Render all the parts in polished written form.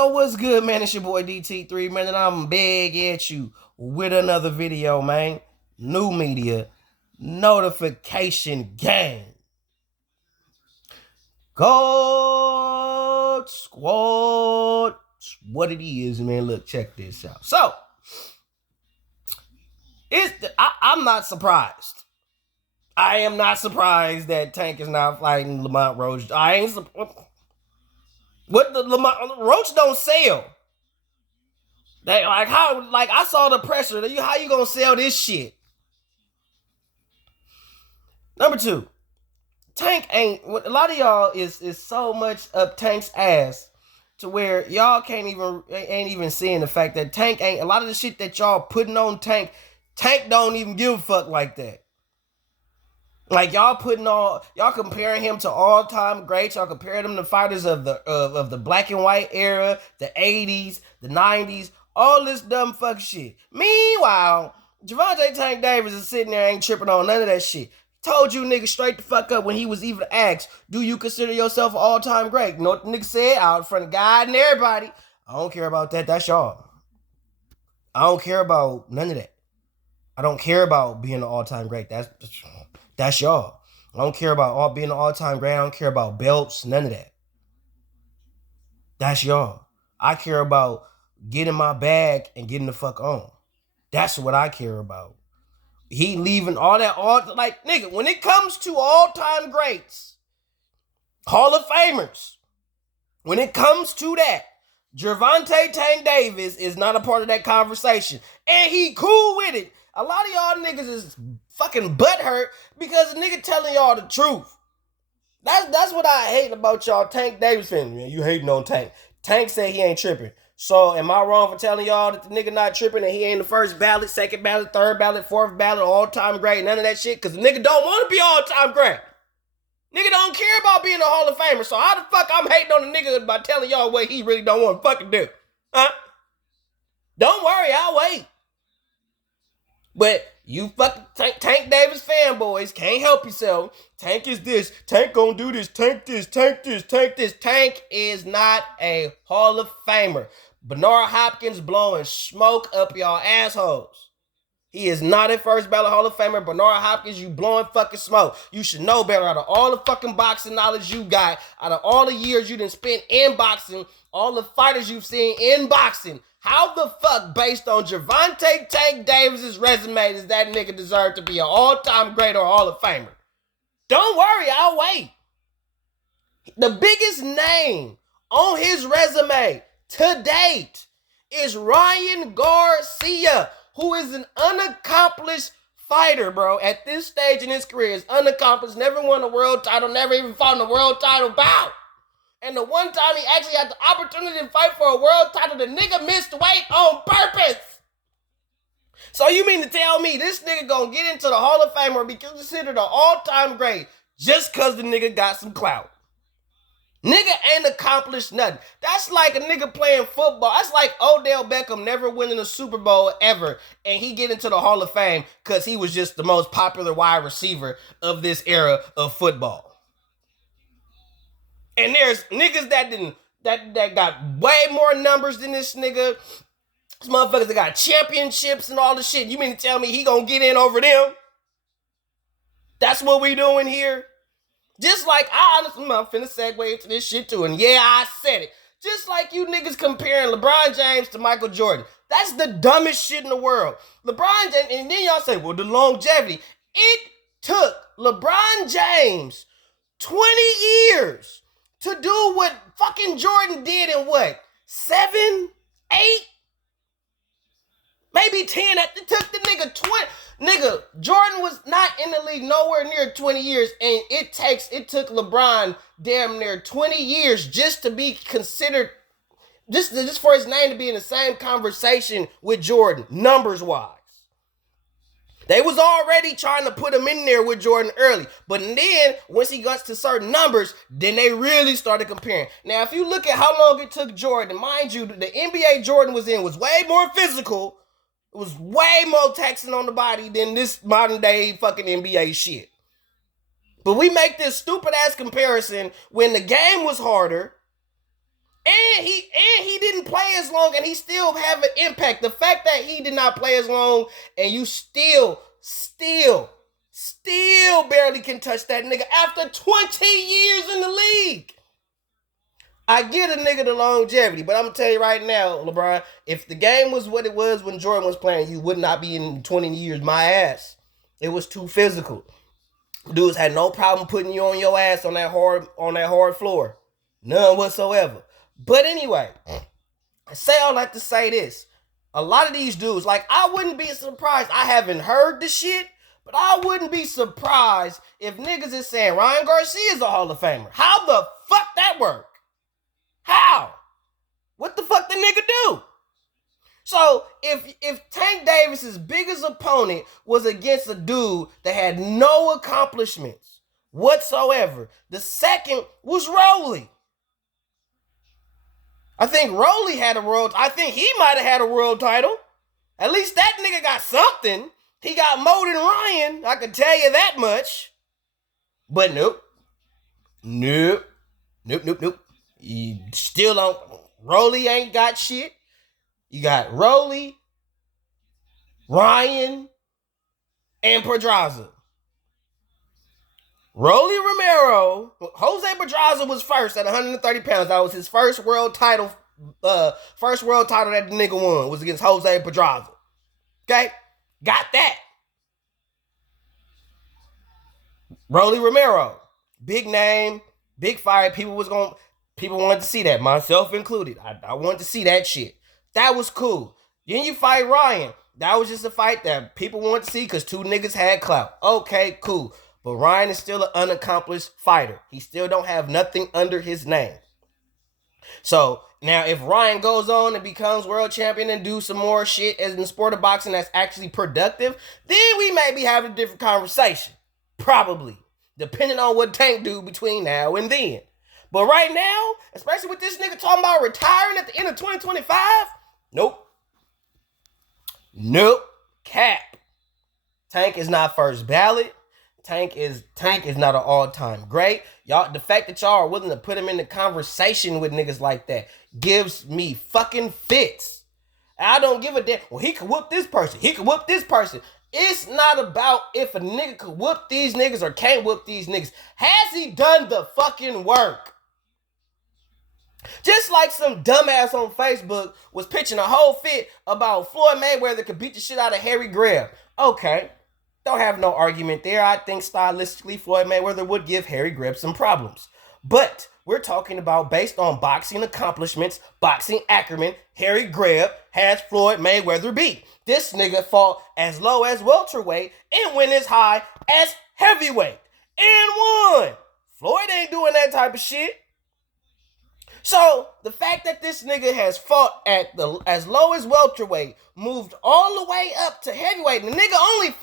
Yo, what's good, man? It's your boy DT3, man, and I'm big at you with another video, man. New media, notification gang. God Squad. What it is, man. Look, check this out. So, I'm not surprised. I am not surprised that Tank is not fighting Lamont Roach. I ain't surprised. What the Lamont Roach don't sell. They like how I saw the pressure. How you gonna sell this shit? Number two, Tank ain't. A lot of y'all is so much up Tank's ass to where y'all ain't even seeing the fact that Tank ain't. A lot of the shit that y'all putting on Tank don't even give a fuck like that. Like y'all comparing him to all time greats. Y'all comparing him to fighters of the black and white era, the 80s, the 90s, all this dumb fuck shit. Meanwhile, Gervonta Tank Davis is sitting there ain't tripping on none of that shit. Told you niggas straight the fuck up when he was even asked, do you consider yourself an all-time great? You know what the nigga said out in front of God and everybody? I don't care about that. That's y'all. I don't care about none of that. I don't care about being an all-time great. That's y'all. I don't care about being an all-time great. I don't care about belts, none of that. That's y'all. I care about getting my bag and getting the fuck on. That's what I care about. He leaving all that, nigga, when it comes to all-time greats, Hall of Famers, when it comes to that, Gervonta Tank Davis is not a part of that conversation. And he cool with it. A lot of y'all niggas is fucking butthurt because the nigga telling y'all the truth. That's what I hate about y'all Tank Davis fans. Man, you hating on Tank. Tank said he ain't tripping. So am I wrong for telling y'all that the nigga not tripping and he ain't the first ballot, second ballot, third ballot, fourth ballot, all-time great, none of that shit? Because the nigga don't want to be all-time great. Nigga don't care about being a Hall of Famer. So how the fuck I'm hating on the nigga by telling y'all what he really don't want to fucking do? Huh? Don't worry, I'll wait. But you fucking Tank Davis fanboys can't help yourself. Tank is this. Tank gonna do this. Tank this. Tank this. Tank this. Tank is not a Hall of Famer. Bernard Hopkins blowing smoke up y'all assholes. He is not a first ballot Hall of Famer. Bernard Hopkins, you blowing fucking smoke. You should know better. Out of all the fucking boxing knowledge you got, out of all the years you done spent in boxing, all the fighters you've seen in boxing, how the fuck, based on Gervonta Tank Davis' resume, does that nigga deserve to be an all-time great or Hall of Famer? Don't worry, I'll wait. The biggest name on his resume to date is Ryan Garcia, who is an unaccomplished fighter, bro. At this stage in his career, is unaccomplished, never won a world title, never even fought in a world title bout. And the one time he actually had the opportunity to fight for a world title, the nigga missed weight on purpose. So you mean to tell me this nigga gonna get into the Hall of Fame or be considered an all-time great just cause the nigga got some clout? Nigga ain't accomplished nothing. That's like a nigga playing football. That's like Odell Beckham never winning a Super Bowl ever, and he get into the Hall of Fame because he was just the most popular wide receiver of this era of football. And there's niggas that got way more numbers than this nigga. These motherfuckers that got championships and all the shit. You mean to tell me he gonna get in over them? That's what we doing here? Just like, I'm finna segue into this shit too. And yeah, I said it. Just like you niggas comparing LeBron James to Michael Jordan. That's the dumbest shit in the world. LeBron James, and then y'all say, well, the longevity. It took LeBron James 20 years to do what fucking Jordan did in what? 7, 8? Maybe 10. It took the nigga 20. Nigga, Jordan was not in the league nowhere near 20 years, and it took LeBron damn near 20 years just to be considered, just for his name to be in the same conversation with Jordan, numbers-wise. They was already trying to put him in there with Jordan early, but then once he got to certain numbers, then they really started comparing. Now, if you look at how long it took Jordan, mind you, the NBA Jordan was in was way more physical. It was way more taxing on the body than this modern day fucking NBA shit. But we make this stupid ass comparison when the game was harder and he play as long and he still have an impact. The fact that he did not play as long and you still barely can touch that nigga after 20 years in the league. I get a nigga the longevity, but I'm going to tell you right now, LeBron, if the game was what it was when Jordan was playing, you would not be in 20 years my ass. It was too physical. Dudes had no problem putting you on your ass on that hard floor. None whatsoever. But anyway, I say all that to say this. A lot of these dudes, like, I wouldn't be surprised. I haven't heard the shit, but I wouldn't be surprised if niggas is saying Ryan Garcia is a Hall of Famer. How the fuck that work? How? What the fuck the nigga do? So if Tank Davis's biggest opponent was against a dude that had no accomplishments whatsoever, the second was Rolly. I think Rolly had a world. I think he might have had a world title. At least that nigga got something. He got more than Ryan. I can tell you that much. But nope. You still don't. Rolly ain't got shit. You got Rolly, Ryan, and Pedraza. Rolly Romero, Jose Pedraza was first at 130 pounds. That was his first world title. First world title that the nigga won was against Jose Pedraza. Okay? Got that. Rolly Romero, big name, big fight. People wanted to see that, myself included. I wanted to see that shit. That was cool. Then you fight Ryan. That was just a fight that people wanted to see because two niggas had clout. Okay, cool. But Ryan is still an unaccomplished fighter. He still don't have nothing under his name. So now if Ryan goes on and becomes world champion and do some more shit as in the sport of boxing that's actually productive, then we may be having a different conversation. Probably. Depending on what Tank do between now and then. But right now, especially with this nigga talking about retiring at the end of 2025, nope. Cap. Tank is not first ballot. Tank is not an all-time great. Y'all, the fact that y'all are willing to put him in the conversation with niggas like that gives me fucking fits. I don't give a damn. Well, he could whoop this person. He could whoop this person. It's not about if a nigga could whoop these niggas or can't whoop these niggas. Has he done the fucking work? Just like some dumbass on Facebook was pitching a whole fit about Floyd Mayweather could beat the shit out of Harry Greb. Okay, don't have no argument there. I think stylistically Floyd Mayweather would give Harry Greb some problems. But we're talking about based on boxing accomplishments, boxing acumen, Harry Greb has Floyd Mayweather beat. This nigga fought as low as welterweight and went as high as heavyweight and won. Floyd ain't doing that type of shit. So the fact that this nigga has fought at as low as welterweight, moved all the way up to heavyweight, and the nigga only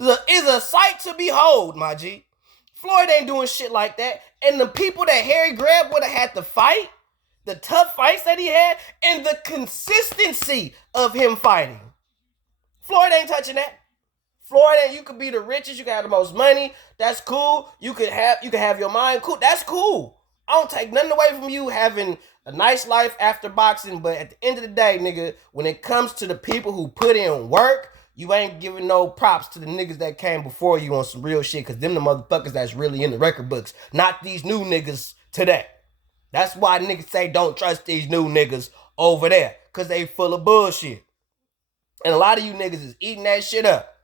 5'5", is a sight to behold, my G. Floyd ain't doing shit like that. And the people that Harry Greb would have had to fight, the tough fights that he had, and the consistency of him fighting. Floyd ain't touching that. Floyd ain't, you could be the richest, you can have the most money, that's cool. You could have your mind cool, that's cool. I don't take nothing away from you having a nice life after boxing, but at the end of the day, nigga, when it comes to the people who put in work, you ain't giving no props to the niggas that came before you on some real shit, because them the motherfuckers that's really in the record books, not these new niggas today. That's why niggas say don't trust these new niggas over there, because they full of bullshit. And a lot of you niggas is eating that shit up.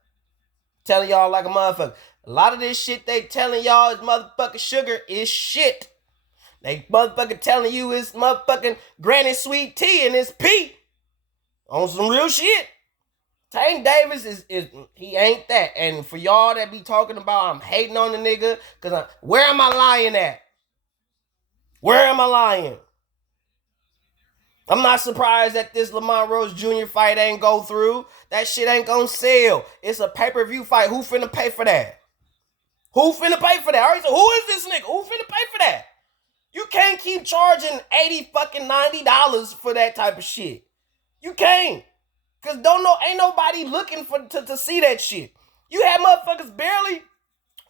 Telling y'all like a motherfucker. A lot of this shit they telling y'all is motherfucking sugar is shit. They motherfucking telling you it's motherfucking granny sweet tea and it's pee. On some real shit. Tank Davis is he ain't that. And for y'all that be talking about I'm hating on the nigga, because where am I lying at? Where am I lying? I'm not surprised that this Lamont Rose Jr. fight ain't go through. That shit ain't gonna sell. It's a pay-per-view fight. Who finna pay for that? Who finna pay for that? All right, so who is this nigga? Who finna pay for that? You can't keep charging $80 for that type of shit. You can't. Cause ain't nobody looking to see that shit. You had motherfuckers barely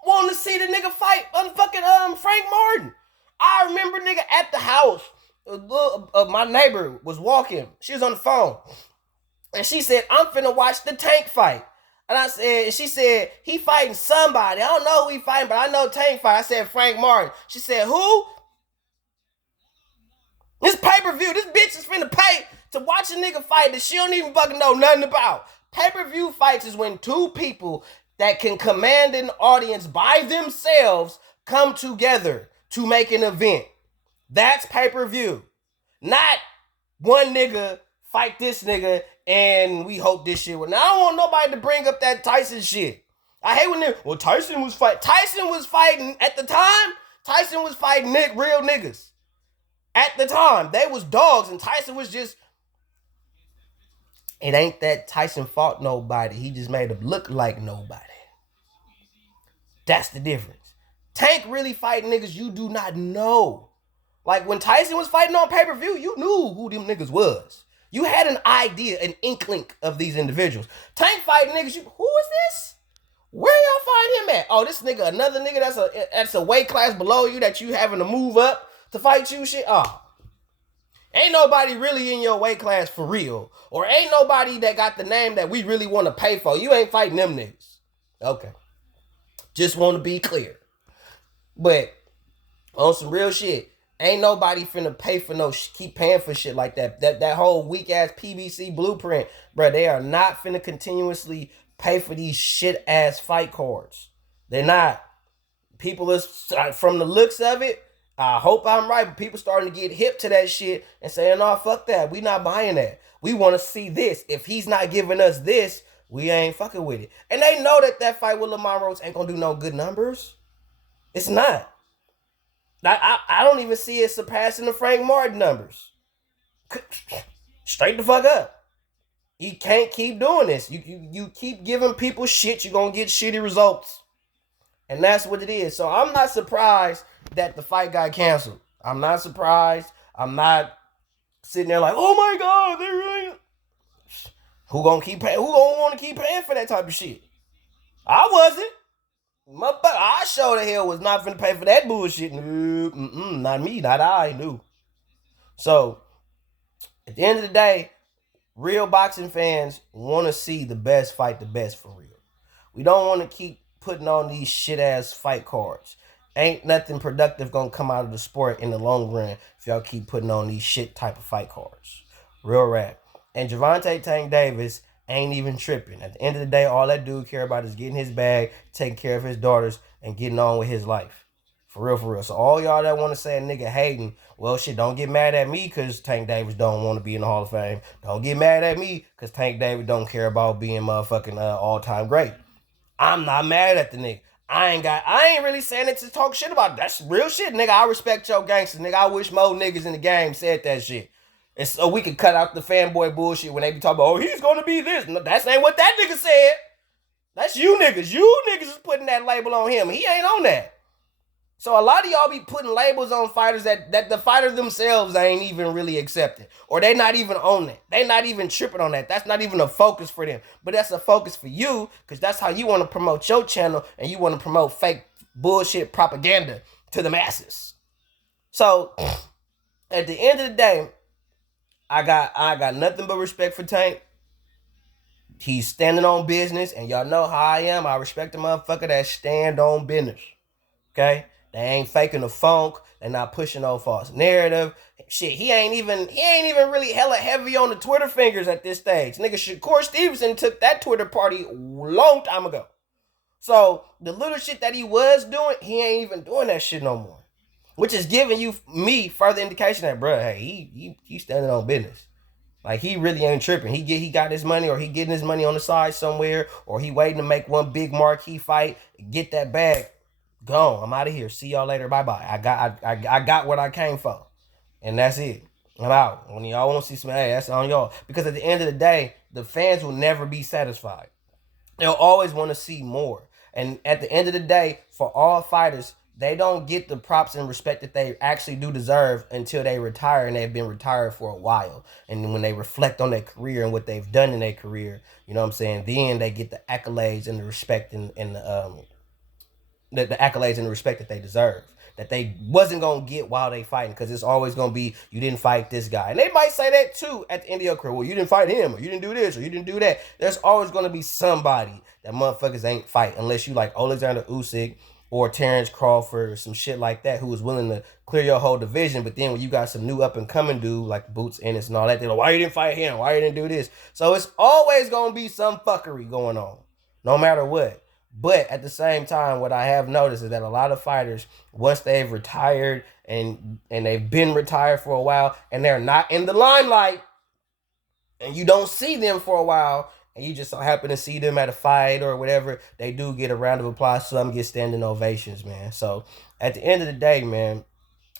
wanting to see the nigga fight motherfucking Frank Martin. I remember nigga at the house my neighbor was walking. She was on the phone. And she said, I'm finna watch the Tank fight. And I said, she said, he fighting somebody. I don't know who he fighting, but I know Tank fight. I said, Frank Martin. She said, who? This pay-per-view. This bitch is finna pay to watch a nigga fight that she don't even fucking know nothing about. Pay-per-view fights is when two people that can command an audience by themselves come together to make an event. That's pay-per-view. Not one nigga fight this nigga and we hope this shit will. Now, I don't want nobody to bring up that Tyson shit. I hate when they, well, Tyson was fighting at the time. Tyson was fighting real niggas. At the time, they was dogs and Tyson was just, it ain't that Tyson fought nobody. He just made him look like nobody. That's the difference. Tank really fighting niggas you do not know. Like when Tyson was fighting on pay-per-view, you knew who them niggas was. You had an idea, an inkling of these individuals. Tank fighting niggas, who is this? Where y'all find him at? Oh, this nigga, another nigga that's a weight class below you that you having to move up to fight you shit. Oh. Ain't nobody really in your weight class for real. Or ain't nobody that got the name that we really want to pay for. You ain't fighting them niggas. Okay. Just want to be clear. But on some real shit, ain't nobody finna pay for keep paying for shit like that. That whole weak ass PBC blueprint, bro. They are not finna continuously pay for these shit ass fight cards. They're not. People is from the looks of it. I hope I'm right, but people starting to get hip to that shit and saying, "No, fuck that. We not buying that. We want to see this. If he's not giving us this, we ain't fucking with it." And they know that fight with Lamar Rhodes ain't gonna do no good numbers. It's not. I don't even see it surpassing the Frank Martin numbers. Straight the fuck up. You can't keep doing this. You keep giving people shit, you're gonna get shitty results. And that's what it is. So I'm not surprised that the fight got canceled. I'm not surprised. I'm not sitting there like, oh my God, they really. Who gonna want to keep paying for that type of shit? I wasn't. I sure the hell was not finna pay for that bullshit. Not me, not I knew. So, at the end of the day, real boxing fans want to see the best fight the best for real. We don't want to keep putting on these shit ass fight cards. Ain't nothing productive gonna come out of the sport in the long run if y'all keep putting on these shit type of fight cards. Real rap. And Gervonta Tank Davis ain't even tripping. At the end of the day, all that dude care about is getting his bag, taking care of his daughters, and getting on with his life. For real, for real. So all y'all that want to say a nigga hating, well, shit, don't get mad at me because Tank Davis don't want to be in the Hall of Fame. Don't get mad at me because Tank Davis don't care about being motherfucking all-time great. I'm not mad at the nigga. I ain't really saying it to talk shit about. That's real shit, nigga. I respect your gangsters, nigga. I wish more niggas in the game said that shit. And so we can cut out the fanboy bullshit when they be talking about, oh, he's gonna be this. No, that ain't what that nigga said. That's you niggas. You niggas is putting that label on him. He ain't on that. So a lot of y'all be putting labels on fighters that the fighters themselves ain't even really accepting. Or they not even on it. They not even tripping on that. That's not even a focus for them. But that's a focus for you because that's how you want to promote your channel and you want to promote fake bullshit propaganda to the masses. So at the end of the day, I got nothing but respect for Tank. He's standing on business, and y'all know how I am. I respect the motherfucker that stand on business. Okay? They ain't faking the funk. They're not pushing no false narrative. Shit, he ain't even really hella heavy on the Twitter fingers at this stage. Nigga, Shakur Stevenson took that Twitter party a long time ago. So the little shit that he was doing, he ain't even doing that shit no more. Which is giving me further indication that, bro, hey, he standing on business. Like, he really ain't tripping. He got his money, or he getting his money on the side somewhere, or he waiting to make one big marquee fight, get that bag. Gone. I'm out of here. See y'all later. Bye-bye. I got what I came for. And that's it. I'm out. When y'all want to see some, hey, that's on y'all. Because at the end of the day, the fans will never be satisfied. They'll always want to see more. And at the end of the day, for all fighters, they don't get the props and respect that they actually do deserve until they retire, and they've been retired for a while. And when they reflect on their career and what they've done in their career, you know what I'm saying, then they get the accolades and the respect and the accolades and the respect that they deserve. that they wasn't gonna get while they fighting, because it's always gonna be you didn't fight this guy, and they might say that too at the end of your career. Well, you didn't fight him, or you didn't do this, or you didn't do that. There's always gonna be somebody that motherfuckers ain't fight unless you like Alexander Usyk or Terrence Crawford or some shit like that, who was willing to clear your whole division. But then when you got some new up and coming dude like Boots Ennis and all that, they're like, why you didn't fight him? Why you didn't do this? So it's always gonna be some fuckery going on, no matter what. But at the same time, what I have noticed is that a lot of fighters, once they've retired and they've been retired for a while and they're not in the limelight, and you don't see them for a while, and you just so happen to see them at a fight or whatever, they do get a round of applause. Some get standing ovations, man. So at the end of the day, man,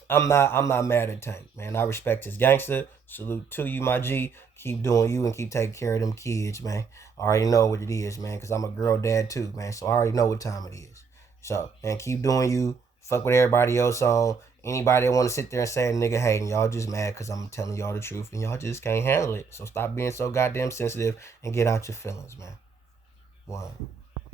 I'm not mad at Tank, man. I respect his gangster. Salute to you, my G. Keep doing you and keep taking care of them kids, man. I already know what it is, man, because I'm a girl dad too, man. So I already know what time it is. So, man, keep doing you. Fuck with everybody else on. Anybody that want to sit there and say a nigga hating, y'all just mad because I'm telling y'all the truth and y'all just can't handle it. So stop being so goddamn sensitive and get out your feelings, man. One.